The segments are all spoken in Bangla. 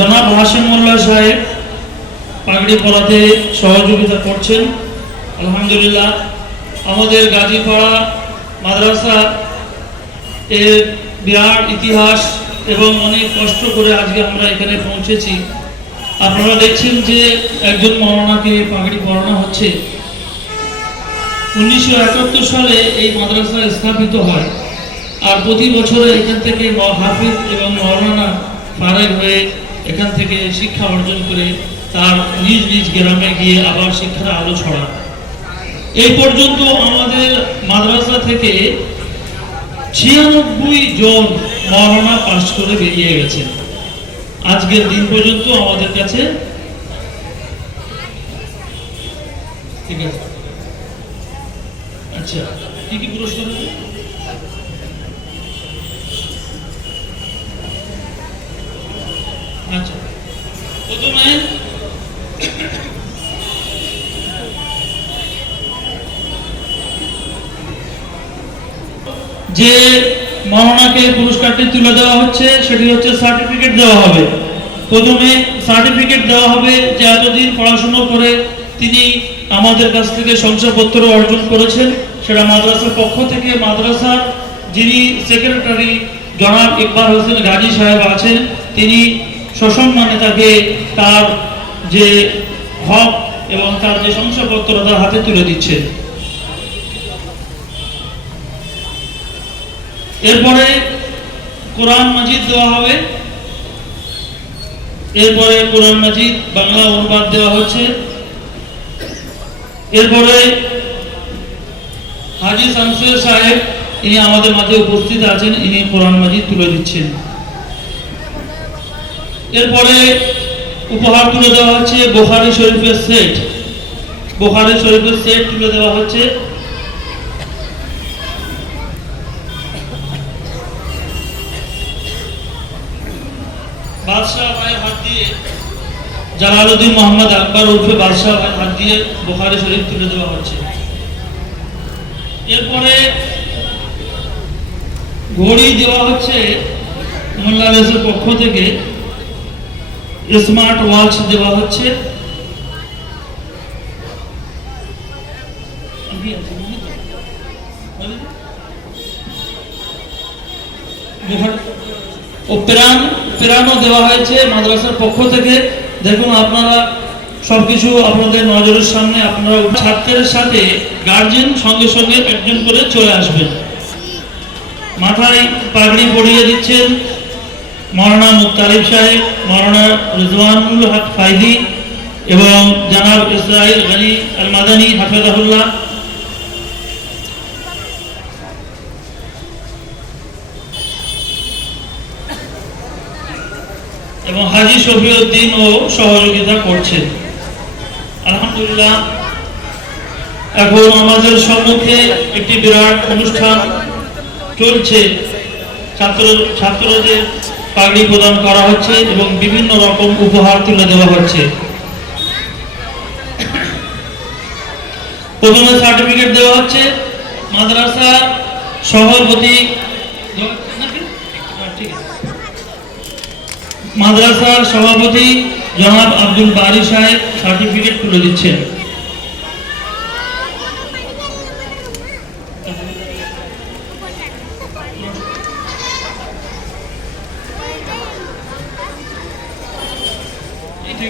জনাব হাসিম মোল্লা সাহেব পাগড়ি পরাতে সহযোগিতা করছেন। আলহামদুলিল্লাহ, আমাদের গাজীপাড়া মাদ্রাসা এর বিরাট ইতিহাস এবং অনেক কষ্ট করে আজকে আমরা এখানে পৌঁছেছি। আপনারা দেখছেন যে একজন মৌলানাকে পাগড়ি পরানো হচ্ছে। উনিশশো একাত্তর সালে এই মাদ্রাসা স্থাপিত হয় আর প্রতি বছরে এখান থেকে হাফিজ এবং মৌলানা ফারেক হয়ে এখান থেকে শিক্ষা অর্জন করে তার নিজ নিজ গ্রামে গিয়ে আবার শিক্ষার আলো ছড়ান। এই পর্যন্ত আমাদের মাদ্রাসা থেকে ছিয়ানব্বই জন মৌলানা পাশ করে বেরিয়ে গেছেন আজকের দিন পর্যন্ত আমাদের কাছে ঠিক আছে। আচ্ছা কি কি পুরস্কার আচ্ছা। প্রথমে যে মহানাকে পুরস্কারটি তুলে দেওয়া হচ্ছে, সেটি হচ্ছে সার্টিফিকেট দেওয়া হবে। প্রথমে সার্টিফিকেট দেওয়া হবে যে এতদিন পড়াশুনো করে তিনি আমাদের কাছ থেকে শংসাপত্র অর্জন করেছেন। সেটা মাদ্রাসার পক্ষ থেকে মাদ্রাসার যিনি সেক্রেটারি জনাব ইকবাল হোসেন গাজী সাহেব আছেন, তিনি সসম্মানে তাকে তার যে হক এবং তার যে শংসাপত্র তার হাতে তুলে দিচ্ছেন এরপরে কোরআন মাজিদ দেওয়া হবে। এরপরে কোরআন মাজিদ বাংলা অনুবাদ দেওয়া হচ্ছে। এরপরে হাজি শামসুর সাহেব, ইনি আমাদের মাঝে উপস্থিত আছেন, ইনি কোরআন মাজিদ তুলে দিচ্ছেন। এরপরে উপহার তুলে দেওয়া হচ্ছে বোখারি শরীফের সেট। বোখারি শরীফের সেট তুলে দেওয়া হচ্ছে। বাদশাহ হাত দিয়ে মোহাম্মদ বাদশাহ হাত দিয়ে শরীফ তুলে দেওয়া হচ্ছে। এরপরে ঘড়ি দেওয়া হচ্ছে পক্ষ থেকে। স্মার্ট ওয়াচ দেওয়া হচ্ছে। দেওয়া হয়েছে মাদ্রাসার পক্ষ থেকে। দেখুন, আপনারা সবকিছু আপনাদের নজরের সামনে, আপনারা ছাত্রের সাথে গার্জেন সঙ্গে সঙ্গে একজন করে চলে আসবেন। মাথায় পাগড়ি পরিয়ে দিচ্ছেন। মৌলানা মুক্তারিফ সাহেব মৌলানা রিজওয়ানুল হক ফাইদি এবং জানাব ইসরাইল গনি আল মাদানী হাফেজাহুল্লাহ। এবং হাজি শফিউদ্দিন ও সহযোগিতা করছেন। আলহামদুলিল্লাহ, এখন আমাদের সম্মুখে একটি বিরাট অনুষ্ঠান চলছে। ছাত্র ছাত্রদের পাগড়ি প্রদান করা হচ্ছে এবং বিভিন্ন রকম উপহার তুলে দেওয়া হচ্ছে। প্রথমে সার্টিফিকেট দেওয়া হচ্ছে। মাদ্রাসা সভাপতি মাদ্রাসার সভাপতি জনাব আব্দুল বারি সাহেব সার্টিফিকেট তুলে দিচ্ছেন এটা এগুলো দিয়ে বলি। এটা বলি তো?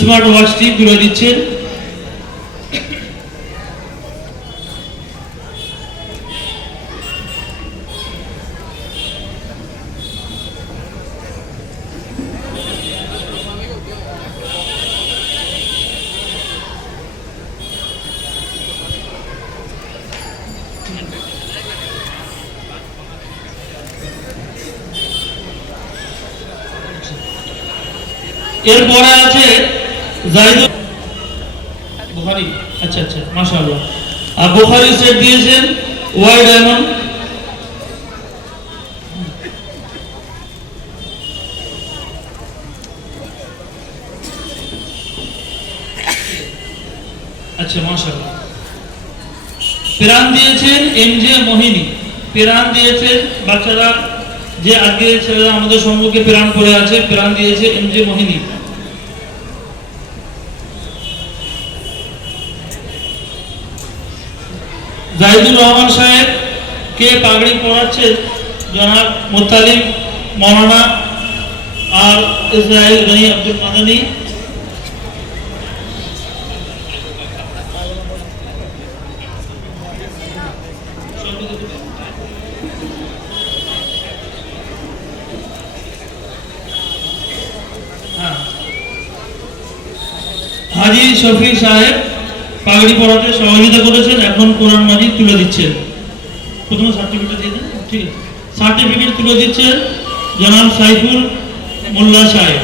স্মার্ট ওয়াচটি তুলে দিচ্ছেন। এরপরে আছে জাহিদুল আচ্ছা আচ্ছা আর বুখারি সেট দিয়েছেন ওয়াই আচ্ছা মাশাআল্লাহ। প্রাণ দিয়েছেন এম জে মোহিনী। প্রাণ দিয়েছেন বাচ্চারা যে আগে ছেলেরা আমাদের সম্মুখে প্রাণ করে আছে, প্রাণ দিয়েছে এম জে মোহিনী। জাহিদুর রহমান সাহেব কে পাগড়ি পড়াচ্ছে জনাব মোতালিম মৌলানা আর ইসরায়েল গনি আব্দুল মাদানী। হাজি শফি সাহেব পাগড়ি পড়াতে সহযোগিতা করেছেন, এখন কোরআন মাজিদ তুলে দিচ্ছেন। প্রথমে সার্টিফিকেট দিয়ে দেন, ঠিক আছে? সার্টিফিকেট তুলে দিচ্ছেন জনাব সাইফুল মোল্লা সাহেব।